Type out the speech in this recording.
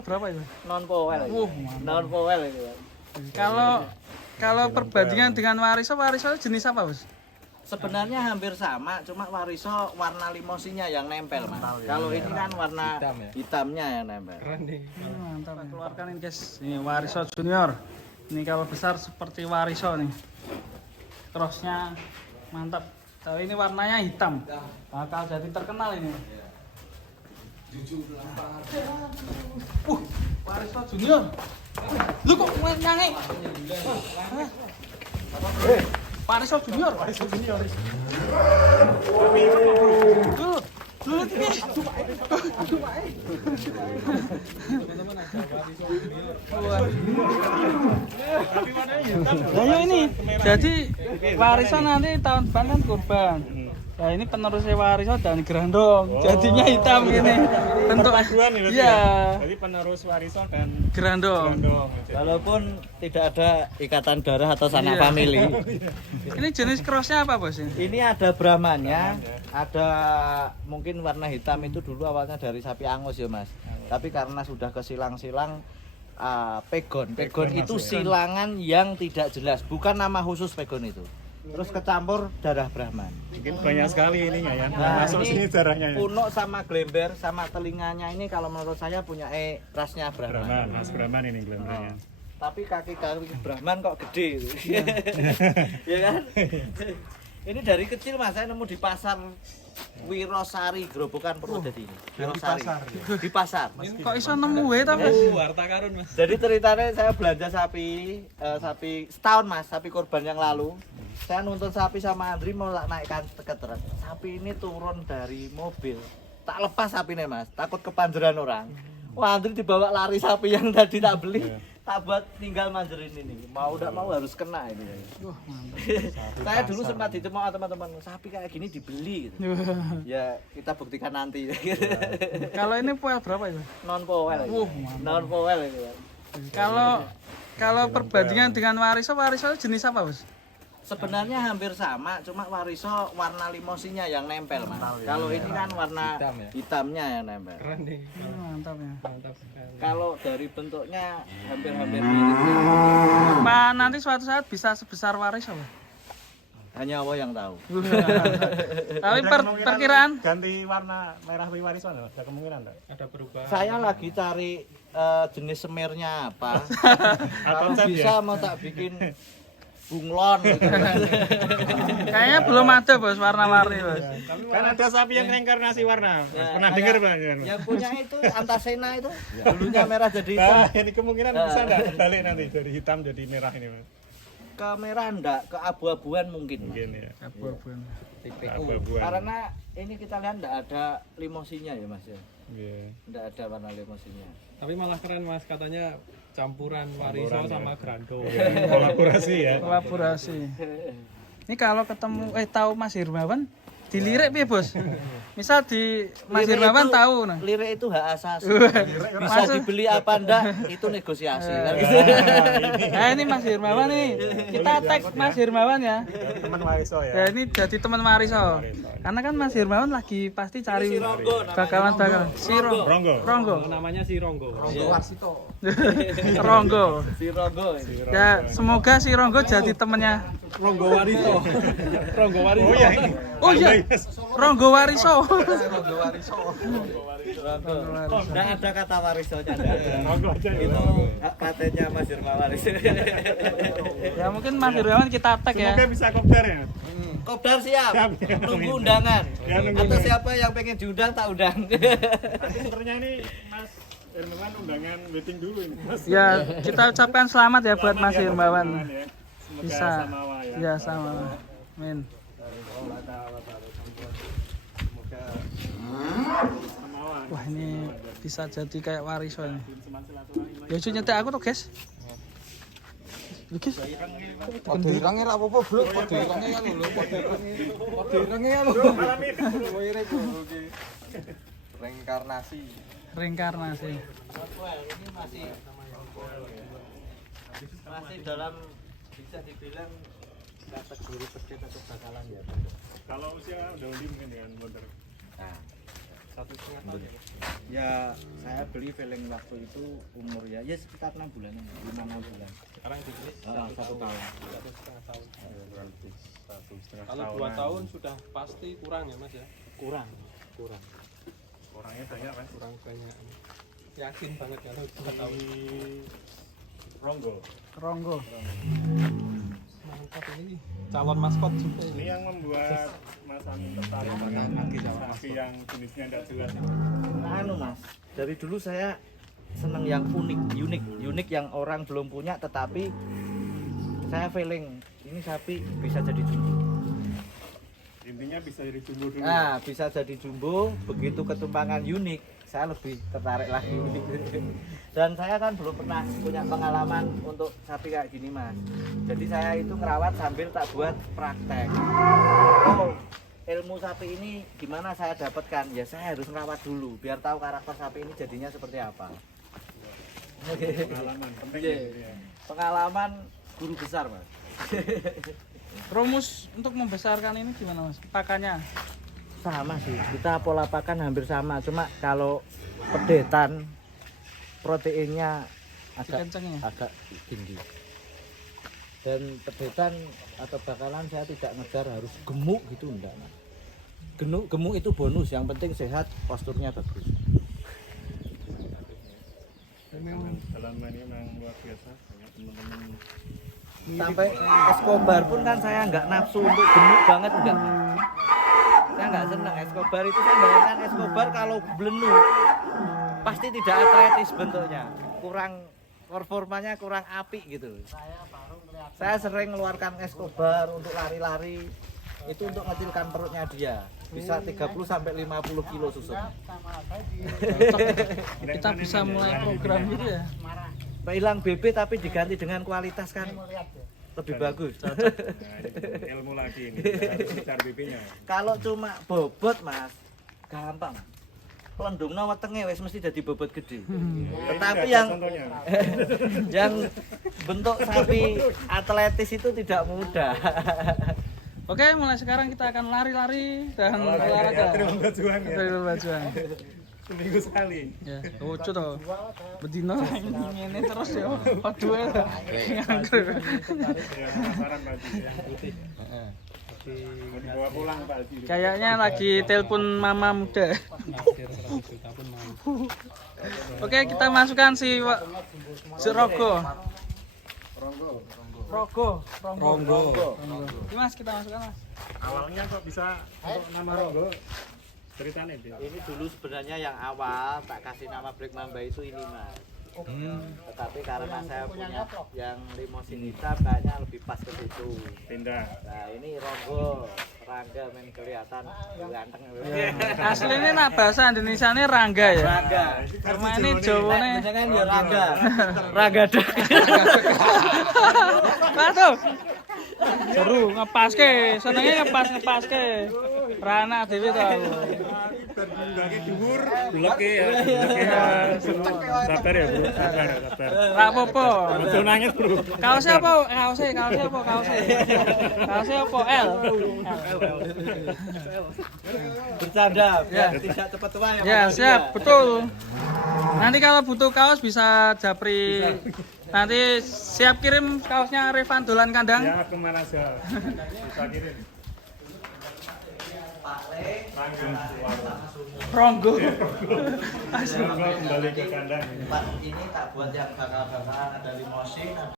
poel berapa itu? Non poel. Non poel itu. Kalau perbandingan dengan wariso jenis apa, Bos? Sebenarnya hampir sama, cuma wariso warna limosinya yang nempel, Mas. Kalau ini kan warna hitamnya yang nempel. Keren nih. Mantap. Kita keluarkan ini, guys. Ini wariso junior. Ini kalau besar seperti wariso nih. Crossnya mantap. Tapi ini warnanya hitam. Bakal jadi terkenal ini. Wariso junior. Lu kok nyanyi? Wariso junior. Lu ini. Ayo ini. Jadi wariso nanti tahun depan kan kurban. Nah ini penerusnya wariso dan grandong. Jadinya hitam gini. Bentuk iya. Jadi penerus wariso dan Grandong. Walaupun tidak ada ikatan darah atau sanak family. Ini jenis crossnya apa, Bos? Ini ada Brahmanya, ada mungkin warna hitam itu dulu awalnya dari sapi angus ya, Mas. Tapi karena sudah kesilang-silang pegon. Pegon itu silangan yang tidak jelas, bukan nama khusus pegon itu. Terus kecampur darah Brahman. mungkin banyak sekali ininya ya. Nah, Masuk ini sini darahnya ya. punuk sama glember sama telinganya ini kalau menurut saya punya rasnya Brahman, Brahman. Mas Brahman ini gelembernya. Tapi kaki-kaki Brahman kok gede gitu. Ya kan? Ini dari kecil Mas, saya nemu di pasar Wirosari, Grobogan Purwodadi. Wirosari. Di pasar. Kok iso nemu wae ta, Mas? Harta karun, Mas. Jadi ceritanya saya belanja sapi setahun Mas, sapi kurban yang lalu. Saya nuntun sapi sama Andri mau naikkan ke truk. Sapi ini turun dari mobil. Tak lepas sapinya Mas, takut kepanjeran orang. Wah, Andri dibawa lari sapi yang tadi tak beli. Tak buat tinggal manjerin ini. Mau enggak mau harus kena ini. Wah, mantap. Saya dulu sempat dicemooh teman-teman, sapi kayak gini dibeli gitu. Ya, kita buktikan nanti. Kalau ini poel berapa itu? Non poel. Non poel itu kan. Kalau perbandingan dengan wariso jenis apa, Bos? Sebenarnya hampir sama, cuma wariso warna limosinya yang nempel, Mas. Kalau ini kan warna hitamnya yang nempel. Keren nih. Mantap ya. Mantap sekali. Kalau dari bentuknya hampir-hampir mirip. Pak nanti suatu saat bisa sebesar wariso, Bos? Hanya Allah yang tahu. Tapi perkiraan ganti warna merah warisan ada kemungkinan enggak? Ada perubahan. Saya lagi cari jenis semirnya apa. Kalau cat bisa ya? mau tak bikin bunglon gitu. kayaknya belum ada, Bos, warna-warni, Bos. Kan ada sapi yang reinkarnasi warna. Ya, Pernah kayak dengar, Bang? Yang punya itu Antasena itu dulunya merah jadi hitam. Nah, ini kemungkinan bisa enggak balik nanti dari hitam jadi merah ini, Mas? Ke merah enggak, ke abu-abuan mungkin. Mungkin ya. Abu-abuan. Abu-abuan. Karena ini kita lihat enggak ada limosinya ya Mas ya. Iya. Enggak ada warna limosinya. Tapi malah keren Mas, katanya campuran wariso sama grando. Kolaborasi ya. Kolaborasi. Ini kalau ketemu tahu Mas Hirmawan dilirik piye, Bos? Misal di Mas Lirik Hirmawan itu- tahu nah. Lirik itu hak asasi. Bisa Masuk. dibeli apa enggak itu negosiasi kan gitu. Nah, ini Mas Hirmawan nih. Kita tag Mas Hirmawan ya. Teman wariso ya. Ya ini jadi teman wariso. Karena kan Mas Hirmawan lagi pasti cari bakalan Ronggo. Ronggo. Namanya si Ronggo. Ronggo. Si Rogo ini. Ya, semoga si Ronggo jadi temennya. Ronggo Wariso. Ronggo Wariso. Oh ya ini. Oh iya, Ronggo Wariso. Rogo. Enggak ada kata warisonya enggak ada. Ronggo aja ya. Itu hak patennya Mas Irmawan. Ya mungkin Mas Hirmawan kita tag ya. Semoga bisa kopdar ya. Kopdar siap. Siap. Nunggu undangan. Ya, nunggu Atau undangan. siapa yang pengen diundang tak undang. Nanti sebenarnya ini Mas Hermawan undangan meeting dulu ini. Mas. Ya, kita ucapkan selamat ya buat Mas Selamat ya, Hirmawan. ya. Semoga Bisa. samawa ya. Ya, sama. Amin. Semoga samawa. Wah, ini bisa jadi kayak wariso ini. Ya cuy nyetek aku tuh, guys. Lho, guys. Kode irangnya lah apa-apa, Bro. Kode irangnya kan lho, kode irangnya kan lho. Kowe reinkarnasi. Reinkarnasi. Ini masih dalam bisa dibilang kategori pecinta kebakalan ya. Kalau usia udah undi mungkin dengan modern. Nah, 1,5 tahun ya Mas? Ya saya beli feeling waktu itu umur ya sekitar 6 bulan, 5-6 bulan. Sekarang dibeli 1 tahun. 1,5 tahun. Satu setengah Kalau 2 tahun sudah pasti kurang ya Mas ya? Kurang. Orangnya banyak kan. Kurang banyak. Yakin banget kalau 2 tahun. Di Ronggo. Ronggo. Mantap ini calon maskot juga Ini ini. yang membuat Mas Amin tertarik dengan sapi yang jenisnya tidak jelas. Anu Mas, dari dulu saya seneng yang unik yang orang belum punya, tetapi saya feeling ini sapi bisa jadi jumbo. Intinya bisa jadi jumbo dulu. Nah, bisa jadi jumbo, begitu ketumpangan unik, saya lebih tertarik lagi. Dan saya kan belum pernah punya pengalaman untuk sapi kayak gini Mas. Jadi saya itu ngerawat sambil tak buat praktek. Oh, ilmu sapi ini gimana saya dapatkan? Ya saya harus ngerawat dulu, biar tahu karakter sapi ini jadinya seperti apa. Pengalaman penting Iya. gitu ya. Pengalaman guru besar Mas. Rumus untuk membesarkan ini gimana Mas? Pakannya? Sama sih, kita pola pakan hampir sama, cuma kalau pedetan proteinnya Dikencengin ya? agak tinggi. Dan pedetan atau bakalan saya tidak ngejar harus gemuk gitu, enggak Mas. Gemuk itu bonus, yang penting sehat, posturnya bagus. Dalam ini memang luar biasa. Banyak teman-teman Sampai Escobar pun kan saya nggak nafsu untuk gemuk banget, enggak. Saya nggak senang Escobar itu, saya bayangkan Escobar kalau belenu pasti tidak atletis bentuknya, kurang performanya kurang apik gitu. Saya sering mengeluarkan Escobar untuk lari-lari itu untuk ngecilkan perutnya dia, bisa 30 sampai 50 kilo susutnya. Kita bisa mulai program gitu ya? Hilang BB tapi diganti dengan kualitas kan lebih bagus. nah, ini ilmu lagi ini. Kita harus bicar BP-nya. Kalau cuma bobot Mas, gampang. Pelendungno wetenge wis mesti jadi bobot gede. Tetapi Ini ada yang contohnya. yang bentuk sapi atletis itu tidak mudah. Oke, mulai sekarang kita akan lari-lari dan olahraga. Terima bajuan ya. Dari bajuan. Seminggu sekali. Ya, lucu toh. Bedino ngene terus ya. Aduh. Nganggur. Ya, penasaran Pak Haji. Mau dibawa pulang Pak Haji. Kayaknya lagi telepon mama muda. Naksir 100 juta pun mau. Oke, kita masukkan si Rogo. Ronggo. Ini Mas, kita masukkan Mas. Awalnya kok bisa untuk nama Ronggo? Ceritanya dia. Ini dulu sebenarnya yang awal tak kasih nama Black Mamba itu ini Mas. Tetapi karena saya punya yang limosin hitam kayaknya lebih pas ke situ. Pindah. Nah ini Ronggo, Rangga men kelihatan ganteng. Aslinya nak bahasa Indonesia ini Rangga ya. Rangga. Sama ini Jawane. Jangan ya Rangga. Rangga dah. Waduh. Seru ngepaske, senengnya ngepaske. Rana dhewe to aku. Bergulake dhuwur, buleke ya. Buleke ya. Sabar ya, Bu. Sabar, sabar. Ra apa-apa. Ojo nangis, Bro. Kaosnya apa? Kaosnya apa? Kaosnya apa? L. Bercanda, Ya. tidak cepat tua ya. Ya, Mas siap, Arya. betul. Nanti kalau butuh kaos bisa japri. Nanti siap kirim kaosnya Revan dolan kandang. Ya, kemana aja. Bisa kirim. Ronggo. Ronggo kembali ke kandang. Pak, ini tak buat yang bakal-bakalan ada limosin.